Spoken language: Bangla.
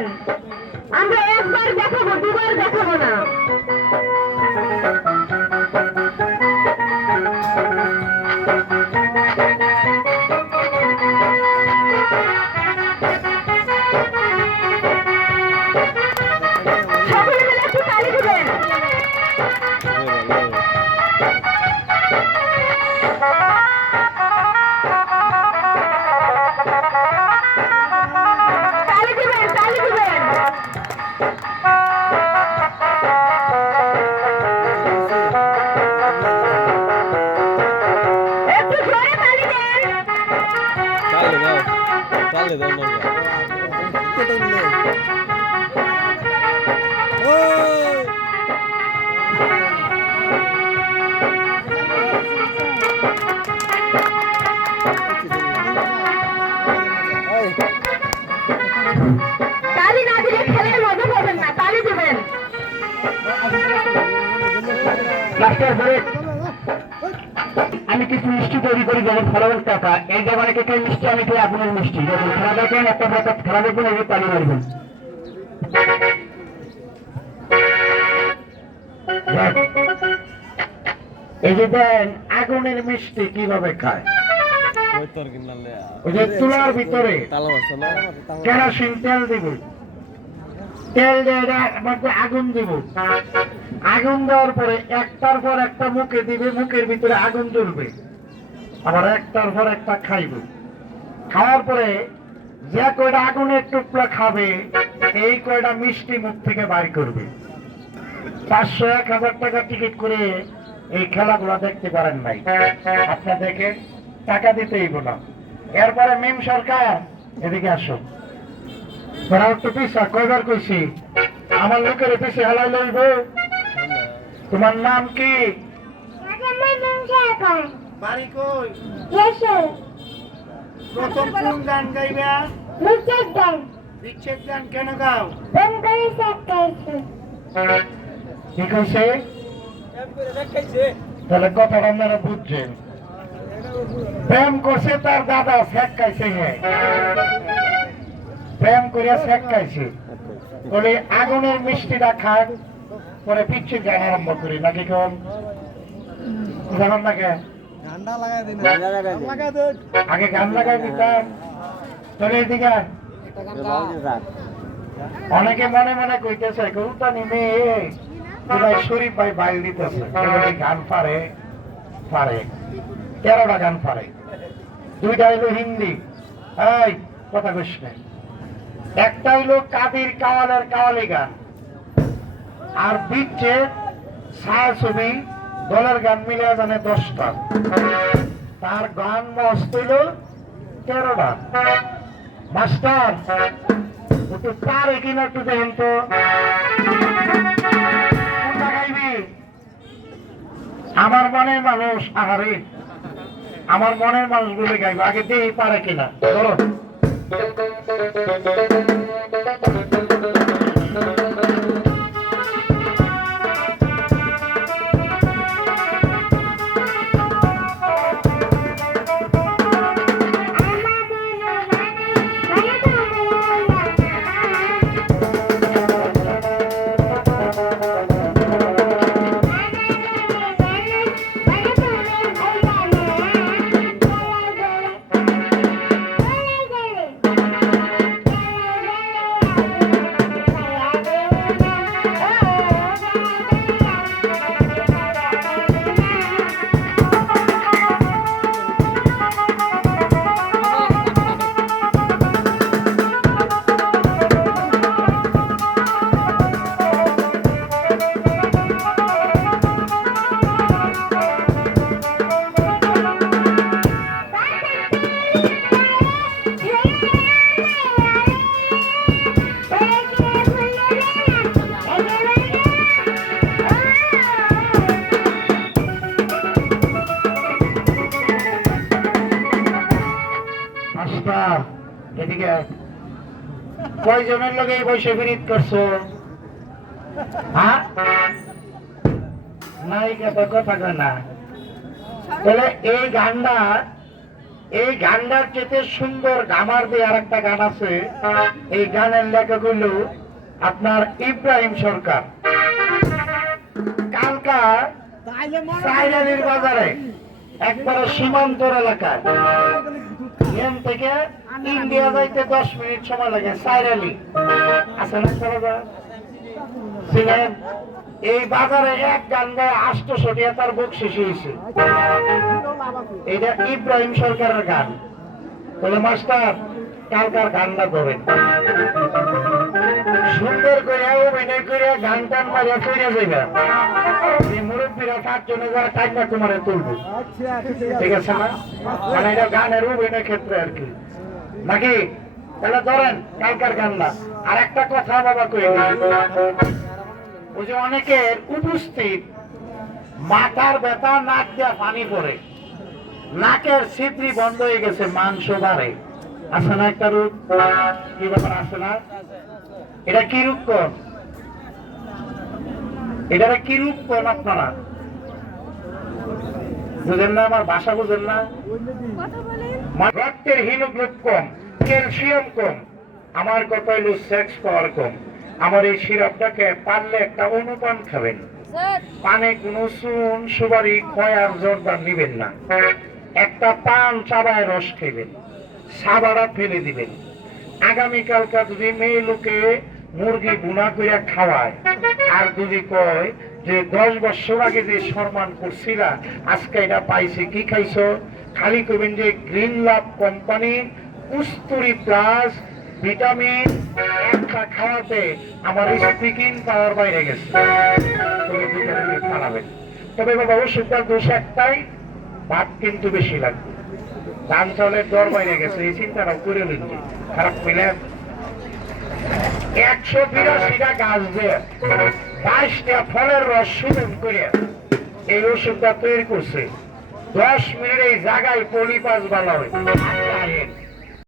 দিবেন। আমরা একবার দেখাবো, দুবার দেখাবো না। সকলে মিলে একটু তালি দিবেন। তালি দিবেন, তালি দিবেন। একটু জোরে তালি দেন। তালে দাও না তালি না দিলে খেলার মজা পাবেন না, তালি দিবেন। আমি কিছু মিষ্টি তৈরি করি যেমন ফলাফল টাকা এই দোকানে কেটে মিষ্টি আমি খেয়ে আপনার মিষ্টি যখন খেলা দেখেন একটা প্রকার খেলা দেখবেন এই তালি মারবেন এই যে দেন আগুনের মিষ্টি কিভাবে খায় ওই যে তুলার ভিতরে কেরোসিন তেল দিব তেল দিয়ে আগুন দিব আগুন দেওয়ার পরে একটার পর একটা মুখে দিবে মুখের ভিতরে আগুন জ্বলবে আবার একটার পর একটা খাইবে খাওয়ার পরে যে কয়টা আগুনের টুকরা খাবে এই কয়টা মিষ্টি মুখ থেকে বাইর করবে 500-1000 টাকা টিকিট করে এই খেলাগুলো দেখতে পারেন নাই আপনি দেখেন টাকা দিতেই না এরপরে মেম সরকার এদিকে আসো তোরা একটু পিছা কয়বার কইছি আমার লোকের পিছিয়ে হেলাই লইব তোমার নাম কি বাড়ি কই প্রথম কোন গান গাইবা বিচ্ছেদ গান কেন গাও কি কইছে তাহলে কথাটা আপনারা বুঝছেন প্রেম করছে তার দাদা ফেকাইছে হ্যাঁ প্রেম করিয়া ফেকাইছে বলে আগুনের মিষ্টিটা খান পরে বিচ্ছেদ গান আরম্ভ করি নাকি কোন জানান না কে আগে গান লাগাই দিতাম চলে এদিকে অনেকে মনে মনে কইতেছে গরুটা নিমে শরীফ ভাই বাইল দিতেছে গান পারে পারে 13টা গান পারে 2টা হইল হিন্দি এই কথা কইস না একটা হইল কাদির কাওয়ালের কাওয়ালি গান আর বিচ্ছেদ ছায়াছবি দলের গান মিলে জানে 10টা তার গান মস্ত হইল 13টা মাস্টার একটু পারে কিনা একটু দেখেন তো আমার মনের মানুষ আহারে আমার মনের মানুষ বলে গাইব আগে দেখি পারে কিনা ধরো এদিকে কয়জনের লগে এই বসে বিরিত করছো হ্যাঁ নায়িকা তো কথা কয় না তাহলে এই গানটা এই গানটার চেয়ে সুন্দর গামার দিয়ে আর একটা গান আছে। এই গানের লেখক হইল আপনার ইব্রাহিম সরকার। কালকা সাইরালির বাজারে একবারে সীমান্তর এলাকায় এখান থেকে ইন্ডিয়া যাইতে 10 মিনিট সময় লাগে। সাইরালি আছে না সারা ছিলেন। এই বাজারে এক গান গায়ে 800 টাকা তার বকশিস হয়েছে। এটা ইব্রাহিম সরকারের গান। বলে মাস্টার কালকার গানটা ধরেন, সুন্দর করে অভিনয় করে গান টান মারিয়া ফিরে যাইবা। এই মুরব্বীরা 5 জনে যারা টাকা তোমারে তুলবে, ঠিক আছে না? মানে এটা গানের অভিনয় ক্ষেত্রে আর কি, নাকি? তাহলে ধরেন কালকার গান না। আর একটা কথা বাবা কই, ওই যে অনেকের উপস্থিত মাথার ব্যথা, নাক দিয়া পানি পড়ে, নাকের ছিদ্রি বন্ধ হয়ে গেছে, মাংস বাড়ে, আছে না একটা রূপ? কি ব্যাপার আছে না? এটা কি রূপ কোন? এটা কি রূপ কোন আপনারা বুঝেন না? আমার ভাষা বুঝেন না? রক্তের হিমোগ্লোবিন কম, ক্যালসিয়াম কম, আমার কথা হইল সেক্স পাওয়ার কম। আমার এই সিরাপটাকে পারলে একটা অনুপান খাবেন, পানে কোনো চুন সুপারি খয়ার জর্দা নিবেন না, একটা পান চাবায় রস খেবেন, সাবাড়া ফেলে দিবেন। আগামীকালকা যদি মেয়ে লোকে মুরগি বুনা করে খাওয়ায় আর যদি কয় যে 10 বছর আগে যে সম্মান করছিলা আজকে এটা পাইছি, কি খাইছো? খালি কইবেন যে গ্রিন লাভ কোম্পানি কুস্তুরি প্লাস ভিটামিন একটা খাওয়াতে আমার স্পিকিং পাওয়ার বাইরে গেছে, খাওয়াবেন। তবে বাবা ওষুধটা দোষ একটাই, ভাত কিন্তু বেশি লাগবে। ধান চাউলের দর বাইরে গেছে, এই চিন্তাটাও করে নিন। খারাপ পেলেন 182টা গাছ দিয়ে 22টা ফলের রস শোধন করে এই ওষুধটা তৈরি করছে। 10 মিনিট এই জায়গায় পলিপাস ভালো হয়।